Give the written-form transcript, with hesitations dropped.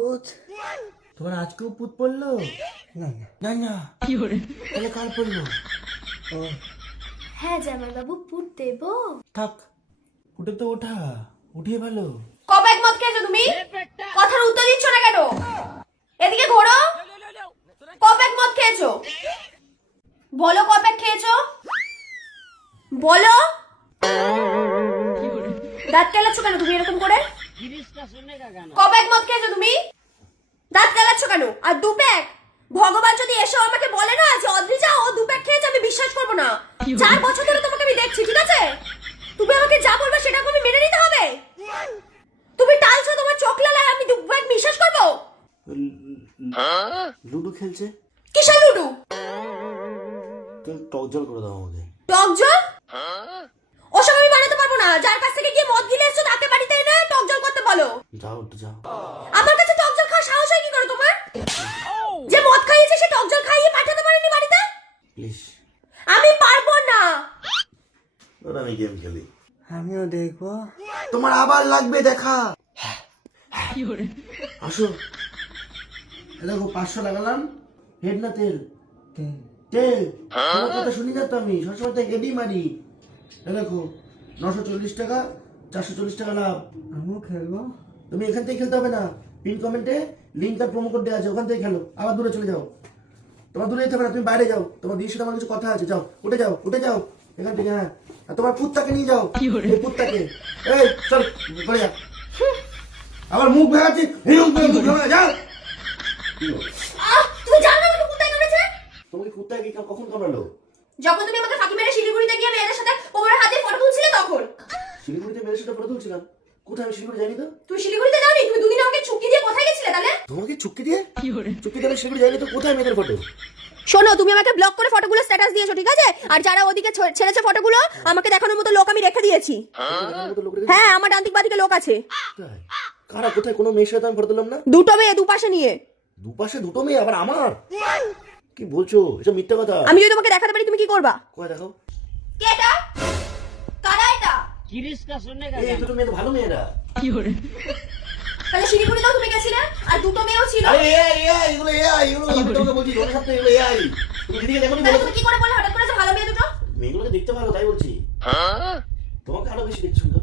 পুত। তোমার আজকেও পুত পড়লো? না না না, তাহলে কাল পড়লো? হ্যাঁ জামাই বাবু পুট দেবো। থাক, উঠে তো ওঠা, উঠিয়ে ভালো। কবেক মদ খেয়েছো তুমি? কথার উত্তর দিচ্ছ না কেন? এদিকে ঘোরো। কবেক মদ খেয়েছো? বলো কবেক খেয়েছো? বলো। দাঁত কেলাচ্ছ কেন তুমি এরকম করে? কবেক মদ খেয়েছো তুমি? দাঁত কেলাচ্ছ কেন? আর দু প্যাক? ভগবান যদি এসে আমাকে বলে না যে অদ্রিজা ও দু প্যাক খেয়েছে, আমি বিশ্বাস করবো না। 4 বছর ধরে তোমাকে আমি দেখছি, ঠিক আছে? তুমি আমাকে যা বলবে সেটা আমি মেনে নিতে হবে। তুমি টালছো তোমার চোখ লালায়, আমি দু প্যাক বিশ্বাস করবো? লুডো খেলছে? কিসের লুডু? তুমি টক জল করে দাও আমাকে। টক জল? ওসব আমি বানাতে পারবো না। যার কাছ থেকে গিয়ে মদ গিলে এসছো তাকে বাড়িতে এনে টক জল করতে বলো। যাও একটু যাও। আমার কাছে টক জল খাওয়ার সাহস হয় কি করে তোমার? যে মদ খাইয়েছে সে টক জল খাইয়ে পাঠাতে পারেনি বাড়িতে? প্লিজ। আমি পারবো না। আমি গেম খেলি। আমিও দেখবো। তোমার আবার লাগবে দেখা। আসো। দেখো 500 লাগালাম। হেড না তেল? তেল। তোমার কথা শুনি না তো আমি, সবসময় তো হেডই মারি। দেখো 940 টাকা, 440 টাকা লাভ। আমিও খেলবো। তুমি এখান থেকে খেলতে হবে না, পিন কমেন্টে লিঙ্ক আর প্রোমো কোড দেওয়া আছে, ওখান থেকে খেলো। আবার দূরে চলে যাও। তোমার দূরে যেতে হবে না, তুমি বাইরে যাও। তোমার দিদির সাথে আমার কিছু কথা আছে, যাও উঠে যাও, উঠে যাও এখান থেকে। হ্যাঁ, আর তোমার পুত্তাকে নিয়ে যাও। এই পুত্তাকে, এই চল পড়ে যা। আবার মুখ ভেঙাচ্ছি, যাও। তুমি জানো না আমাকে কোথায় কামড়েছে? তোমাকে কুত্তায় কি কখন কামড়ালো? যখন তুমি আমাকে ফাঁকি মেরে শিলিগুড়িতে গিয়ে মেয়েদের সাথে কোমরে হাত দিয়ে ফটো তুলছিলে তখন। শিলিগুড়িতে মেয়ের সাথে ফটো তুলছিলাম? কোথায়? আমি শিলিগুড়ি জানি তো। তুমি শিলিগুড়িতে যাওনি? তুমি দুদিন আমাকে ছুটি দিয়ে কোথায় গেছিলে তাহলে? তোমাকে চুক্তি দিয়ে? চুক্তি দিয়ে আমি শিলিগুড়ি যাইনি তো, কোথায় মেয়েদের ফটো? শোনো, তুমি আমাকে ব্লক করে ফটোগুলো স্ট্যাটাস দিয়েছো, ঠিক আছে? আর যারা ওদিকে ছেড়েছে ফটোগুলো আমাকে দেখানোর মতো লোক আমি রেখে দিয়েছি। হ্যাঁ, আমার ডান্তিক বাদিকে লোক আছে। কারা? কোথায়? কোনো মেয়ের সাথে আমি ফটো তুললাম না। দুটো মেয়ে দুপাশে নিয়ে। দুপাশে দুটো মেয়ে, আবার আমার? কি বলছো? এসব মিথ্যা কথা। আমি যদি তোমাকে দেখাতে পারি তুমি কি করবা? কই দেখাও। কে এটা? কারা এটা? এই দুটো মেয়ে তো ভালো মেয়েরা। তাহলে শিলিগুড়িতেও তুমি গেছিলে আর দুটো মেয়েও ছিল। আরে এগুলো আমি তোমাকে বলছি, ওর সাথে এগুলো তুমি দিদিকে দেখো নি? তাহলে তুমি কি করে বললে হঠাৎ করে যে ভালো মেয়ে দুটো? মেয়েগুলোকে দেখতে ভালো তাই বলছি। তোমাকে আরো বেশি দেখছি তো।